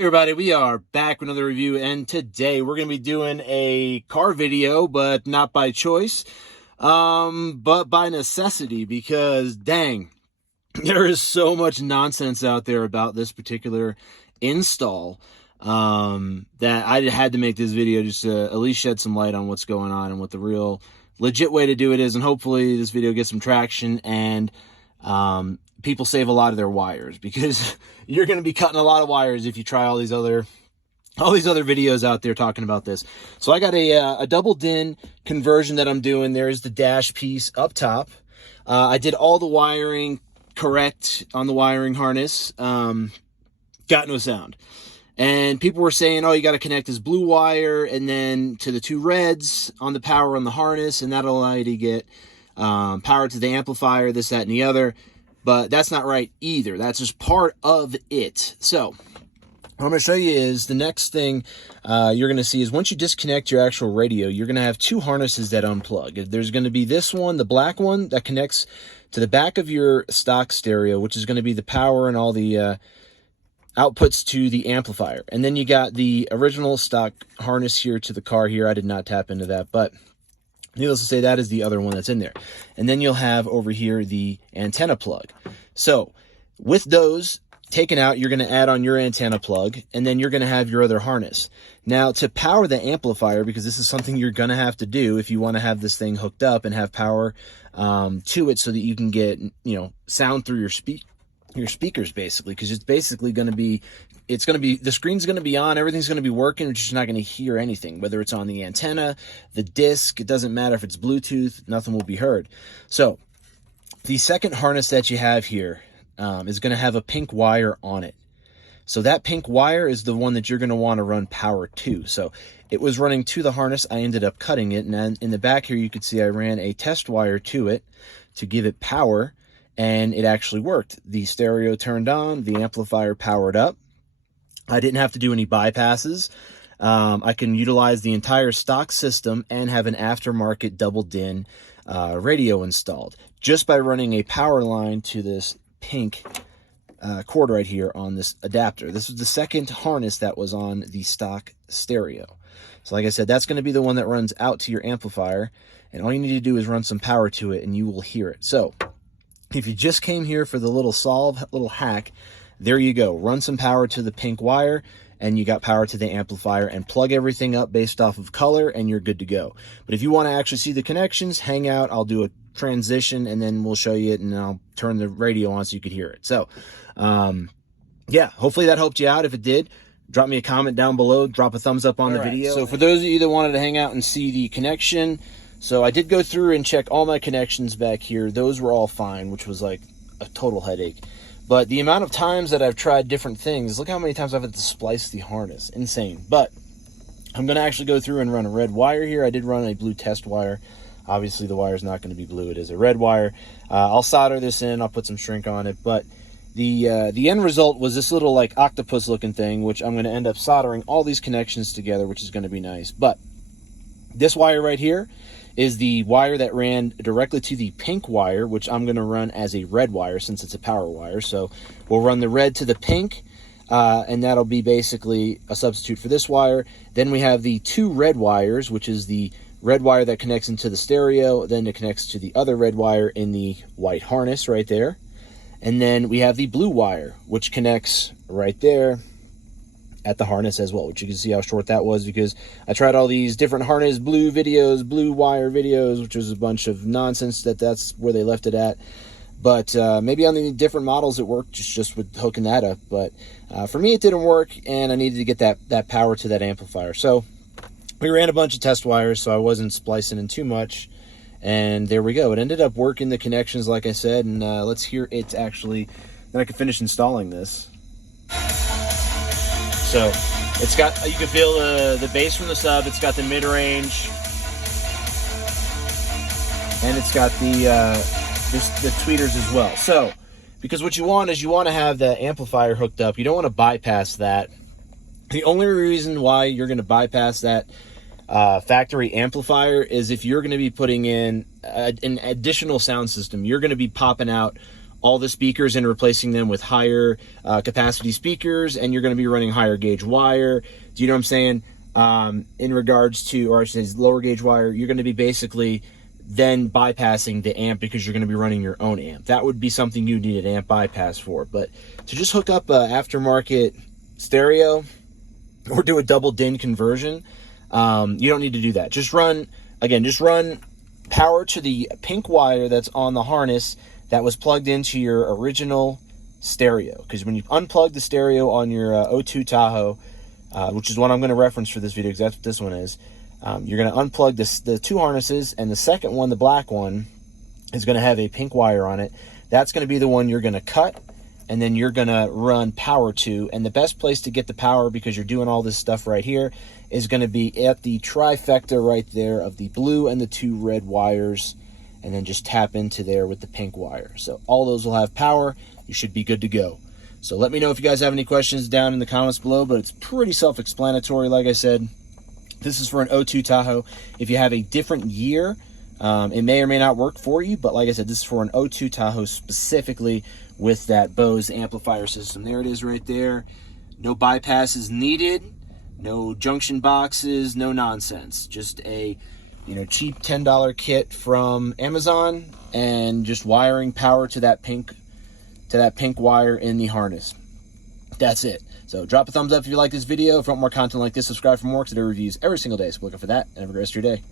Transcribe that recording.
Hey everybody, we are back with another review, and today we're going to be doing a car video, but not by choice, but by necessity, because dang, there is so much nonsense out there about this particular install that I had to make this video just to at least shed some light on what's going on and what the real legit way to do it is, and hopefully this video gets some traction and people save a lot of their wires, because you're going to be cutting a lot of wires if you try all these other videos out there talking about this. So I got a double DIN conversion that I'm doing. There's the dash piece up top. I did all the wiring correct on the wiring harness. Got no sound. And people were saying, oh, you got to connect this blue wire and then to the two reds on the power on the harness, and that'll allow you to get power to the amplifier, this, that, and the other. But that's not right either. That's just part of it. So what I'm going to show you is the next thing you're going to see is once you disconnect your actual radio, you're going to have two harnesses that unplug. There's going to be this one, the black one, that connects to the back of your stock stereo, which is going to be the power and all the outputs to the amplifier. And then you got the original stock harness here to the car here. I did not tap into that, but needless to say, that is the other one that's in there. And then you'll have over here the antenna plug. So with those taken out, you're going to add on your antenna plug, and then you're going to have your other harness. Now, to power the amplifier, because this is something you're going to have to do if you want to have this thing hooked up and have power to it so that you can get, sound through your speakers, basically, because it's basically going to be, the screen's going to be on, everything's going to be working, but you're just not going to hear anything, whether it's on the antenna, the disc, it doesn't matter if it's Bluetooth, nothing will be heard. So the second harness that you have here is going to have a pink wire on it. So that pink wire is the one that you're going to want to run power to. So it was running to the harness. I ended up cutting it, and then in the back here you could see I ran a test wire to it to give it power, and it actually worked. The stereo turned on, the amplifier powered up. I didn't have to do any bypasses. I can utilize the entire stock system and have an aftermarket double DIN radio installed just by running a power line to this pink cord right here on this adapter. This was the second harness that was on the stock stereo. So like I said, that's going to be the one that runs out to your amplifier, and all you need to do is run some power to it and you will hear it. So if you just came here for the little hack, there you go. Run some power to the pink wire, and you got power to the amplifier, and plug everything up based off of color, and you're good to go. But if you want to actually see the connections, hang out. I'll do a transition, and then we'll show you it, and I'll turn the radio on so you could hear it. So, yeah, hopefully that helped you out. If it did, drop me a comment down below. Drop a thumbs up on the video. So for those of you that wanted to hang out and see the connection, so I did go through and check all my connections back here. Those were all fine, which was like a total headache. But the amount of times that I've tried different things, look how many times I've had to splice the harness. Insane. But I'm going to actually go through and run a red wire here. I did run a blue test wire. Obviously, the wire is not going to be blue. It is a red wire. I'll solder this in. I'll put some shrink on it. But the end result was this little like octopus looking thing, which I'm going to end up soldering all these connections together, which is going to be nice. But this wire right here is the wire that ran directly to the pink wire, which I'm going to run as a red wire since it's a power wire. So we'll run the red to the pink, and that'll be basically a substitute for this wire. Then we have the two red wires, which is the red wire that connects into the stereo, then it connects to the other red wire in the white harness right there. And then we have the blue wire, which connects right there at the harness as well, which you can see how short that was, because I tried all these different harness blue wire videos, which was a bunch of nonsense. That's where they left it at. But maybe on the different models it worked just with hooking that up. But for me it didn't work, and I needed to get that power to that amplifier. So we ran a bunch of test wires, so I wasn't splicing in too much, and there we go. It ended up working, the connections, like I said, and let's hear it actually. Then I can finish installing this. So it's got, you can feel the bass from the sub, it's got the mid-range, and it's got the tweeters as well. So, because what you want is you want to have the amplifier hooked up. You don't want to bypass that. The only reason why you're going to bypass that factory amplifier is if you're going to be putting in an additional sound system. You're going to be popping out all the speakers and replacing them with higher capacity speakers, and you're going to be running higher gauge wire. Do you know what I'm saying? In regards to, or I should say lower gauge wire, you're going to be basically then bypassing the amp because you're going to be running your own amp. That would be something you need an amp bypass for. But to just hook up a aftermarket stereo or do a double DIN conversion, you don't need to do that. Just run power to the pink wire that's on the harness that was plugged into your original stereo. Because when you unplug the stereo on your O2 Tahoe, which is what I'm going to reference for this video because that's what this one is, you're going to unplug the two harnesses, and the second one, the black one, is going to have a pink wire on it. That's going to be the one you're going to cut, and then you're going to run power to. And the best place to get the power, because you're doing all this stuff right here, is going to be at the trifecta right there of the blue and the two red wires, and then just tap into there with the pink wire. So all those will have power. You should be good to go. So let me know if you guys have any questions down in the comments below, but it's pretty self-explanatory. Like I said, this is for an O2 Tahoe. If you have a different year, it may or may not work for you, but like I said, this is for an O2 Tahoe specifically with that Bose amplifier system. There it is right there. No bypasses needed, no junction boxes, no nonsense. Just a cheap $10 kit from Amazon, and just wiring power to that pink wire in the harness. That's it. So drop a thumbs up if you like this video. If you want more content like this, subscribe for more, because I do reviews every single day. So look out for that, and have a great rest of your day.